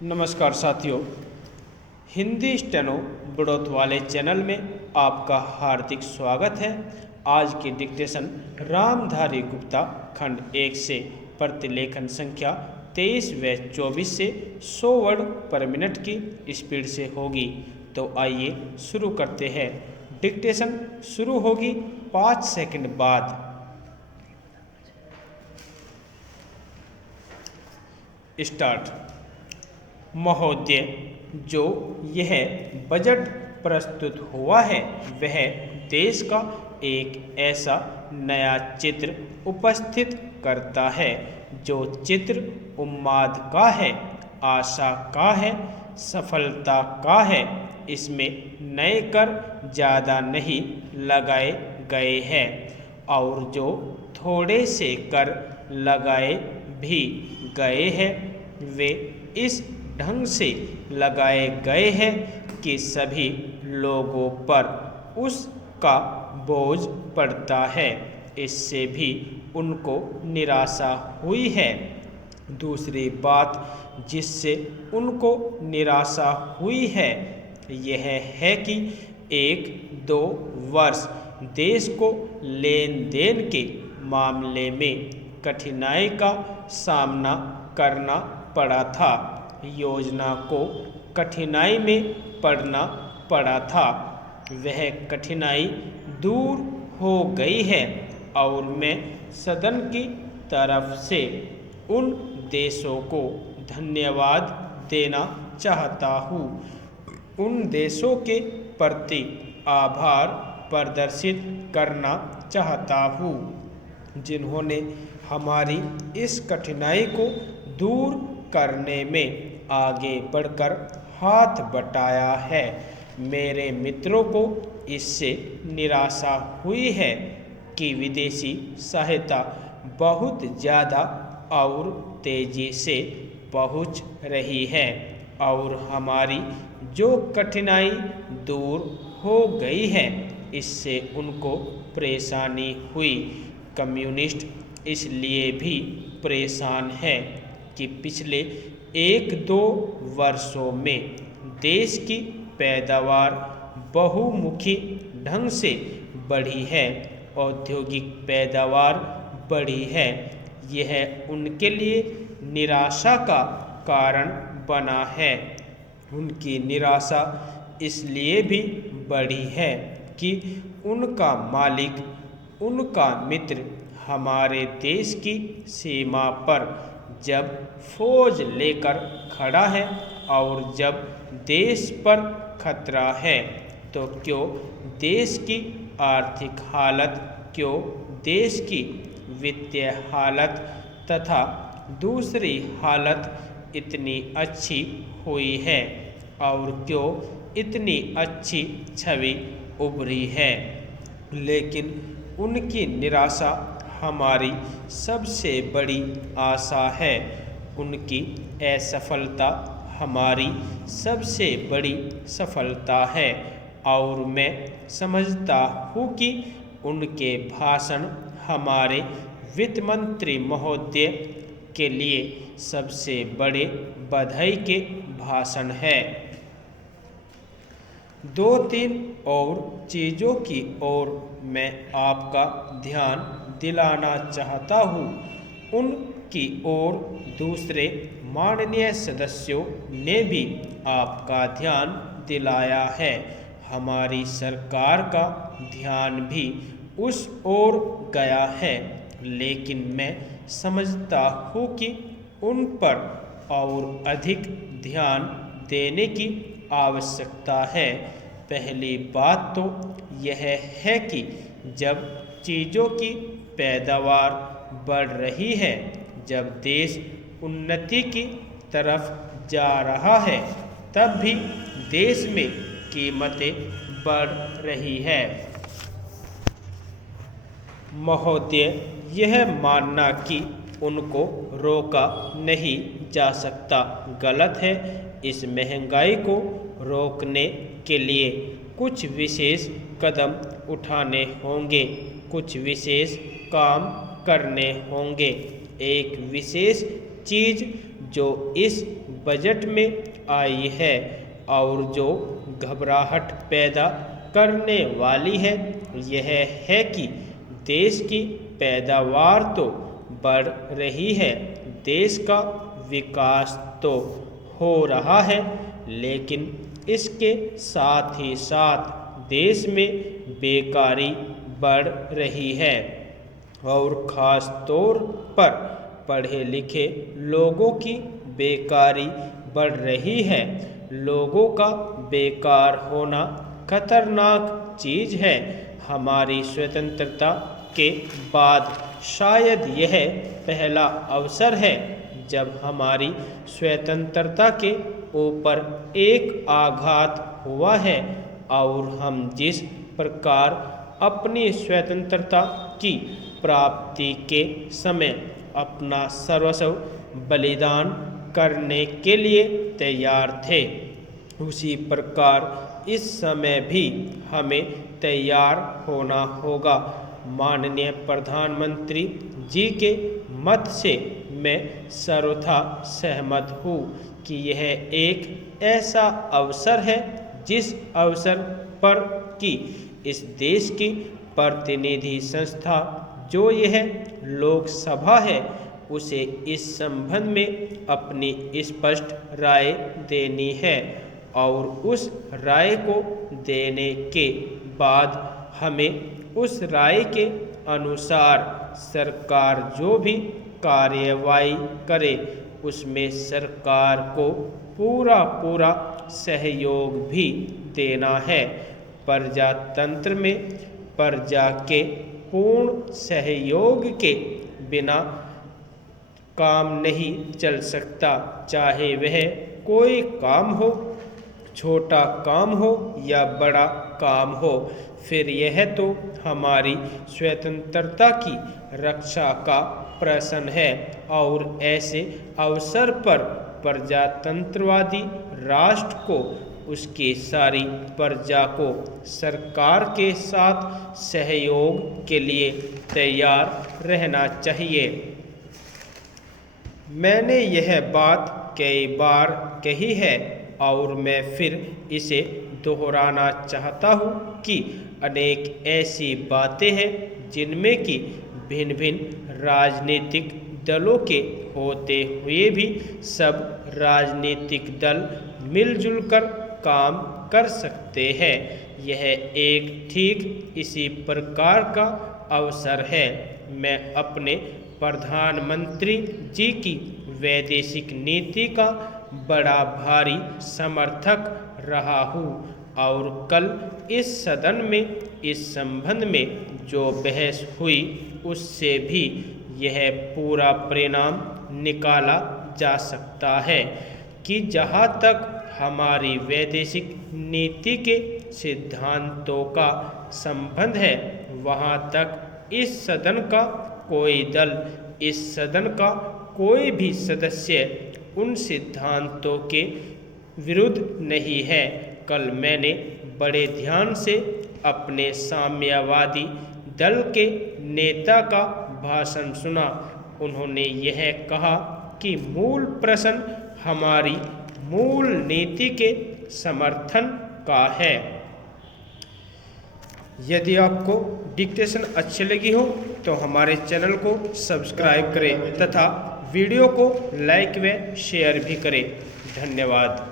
नमस्कार साथियों, हिंदी स्टेनो बढ़ोत वाले चैनल में आपका हार्दिक स्वागत है। आज की डिक्टेशन रामधारी गुप्ता खंड 1 से प्रतिलेखन संख्या 23 व 24 से 100 वर्ड पर मिनट की स्पीड से होगी। तो आइए शुरू करते हैं। डिक्टेशन शुरू होगी 5 सेकंड बाद। स्टार्ट। महोदय, जो यह बजट प्रस्तुत हुआ है वह देश का एक ऐसा नया चित्र उपस्थित करता है जो चित्र उम्माद का है, आशा का है, सफलता का है। इसमें नए कर ज़्यादा नहीं लगाए गए हैं और जो थोड़े से कर लगाए भी गए हैं वे इस ढंग से लगाए गए हैं कि सभी लोगों पर उसका बोझ पड़ता है। इससे भी उनको निराशा हुई है। दूसरी बात जिससे उनको निराशा हुई है यह है कि 1-2 वर्ष देश को लेन देन के मामले में कठिनाई का सामना करना पड़ा था। योजना को कठिनाई में पड़ना पड़ा था, वह कठिनाई दूर हो गई है और मैं सदन की तरफ से उन देशों को धन्यवाद देना चाहता हूँ, उन देशों के प्रति आभार प्रदर्शित करना चाहता हूँ जिन्होंने हमारी इस कठिनाई को दूर करने में आगे बढ़कर हाथ बटाया है। मेरे मित्रों को इससे निराशा हुई है कि विदेशी सहायता बहुत ज़्यादा और तेज़ी से पहुंच रही है और हमारी जो कठिनाई दूर हो गई है इससे उनको परेशानी हुई। कम्युनिस्ट इसलिए भी परेशान है कि पिछले 1-2 वर्षों में देश की पैदावार बहुमुखी ढंग से बढ़ी है, औद्योगिक पैदावार बढ़ी है। यह उनके लिए निराशा का कारण बना है। उनकी निराशा इसलिए भी बढ़ी है कि उनका मालिक, उनका मित्र हमारे देश की सीमा पर जब फौज लेकर खड़ा है और जब देश पर खतरा है तो क्यों देश की आर्थिक हालत, क्यों देश की वित्तीय हालत तथा दूसरी हालत इतनी अच्छी हुई है और क्यों इतनी अच्छी छवि उभरी है। लेकिन उनकी निराशा हमारी सबसे बड़ी आशा है। उनकी असफलता हमारी सबसे बड़ी सफलता है और मैं समझता हूँ कि उनके भाषण हमारे वित्त मंत्री महोदय के लिए सबसे बड़े बधाई के भाषण है। 2-3 और चीज़ों की ओर मैं आपका ध्यान दिलाना चाहता हूँ। उनकी ओर दूसरे माननीय सदस्यों ने भी आपका ध्यान दिलाया है। हमारी सरकार का ध्यान भी उस ओर गया है, लेकिन मैं समझता हूँ कि उन पर और अधिक ध्यान देने की आवश्यकता है। पहली बात तो यह है कि जब चीज़ों की पैदावार बढ़ रही है, जब देश उन्नति की तरफ जा रहा है, तब भी देश में कीमतें बढ़ रही है। महोदय, यह मानना कि उनको रोका नहीं जा सकता गलत है। इस महंगाई को रोकने के लिए कुछ विशेष कदम उठाने होंगे, कुछ विशेष काम करने होंगे। एक विशेष चीज़ जो इस बजट में आई है और जो घबराहट पैदा करने वाली है यह है कि देश की पैदावार तो बढ़ रही है, देश का विकास तो हो रहा है, लेकिन इसके साथ ही साथ देश में बेकारी बढ़ रही है और ख़ास तौर पर पढ़े लिखे लोगों की बेकारी बढ़ रही है। लोगों का बेकार होना खतरनाक चीज़ है। हमारी स्वतंत्रता के बाद शायद यह पहला अवसर है जब हमारी स्वतंत्रता के ऊपर एक आघात हुआ है और हम जिस प्रकार अपनी स्वतंत्रता की प्राप्ति के समय अपना सर्वस्व बलिदान करने के लिए तैयार थे, उसी प्रकार इस समय भी हमें तैयार होना होगा। माननीय प्रधानमंत्री जी के मत से मैं सर्वथा सहमत हूँ कि यह एक ऐसा अवसर है जिस अवसर पर कि इस देश की प्रतिनिधि संस्था जो यह लोकसभा है उसे इस संबंध में अपनी स्पष्ट राय देनी है और उस राय को देने के बाद हमें उस राय के अनुसार सरकार जो भी कार्यवाही करे उसमें सरकार को पूरा सहयोग भी देना है। प्रजातंत्र में प्रजा के पूर्ण सहयोग के बिना काम नहीं चल सकता, चाहे वह कोई काम हो, छोटा काम हो या बड़ा काम हो। फिर यह तो हमारी स्वतंत्रता की रक्षा का प्रश्न है और ऐसे अवसर पर प्रजातंत्रवादी राष्ट्र को उसकी सारी प्रजा को सरकार के साथ सहयोग के लिए तैयार रहना चाहिए। मैंने यह बात कई बार कही है और मैं फिर इसे दोहराना चाहता हूँ कि अनेक ऐसी बातें हैं जिनमें कि भिन्न भिन्न राजनीतिक दलों के होते हुए भी सब राजनीतिक दल मिलजुल कर काम कर सकते हैं। यह एक ठीक इसी प्रकार का अवसर है। मैं अपने प्रधानमंत्री जी की वैदेशिक नीति का बड़ा भारी समर्थक रहा हूँ और कल इस सदन में इस संबंध में जो बहस हुई उससे भी यह पूरा परिणाम निकाला जा सकता है कि जहाँ तक हमारी वैदेशिक नीति के सिद्धांतों का संबंध है वहाँ तक इस सदन का कोई दल, इस सदन का कोई भी सदस्य उन सिद्धांतों के विरुद्ध नहीं है। कल मैंने बड़े ध्यान से अपने साम्यवादी दल के नेता का भाषण सुना। उन्होंने यह कहा कि मूल प्रश्न हमारी मूल नीति के समर्थन का है। यदि आपको डिक्टेशन अच्छी लगी हो तो हमारे चैनल को सब्सक्राइब करें तथा वीडियो को लाइक व शेयर भी करें। धन्यवाद।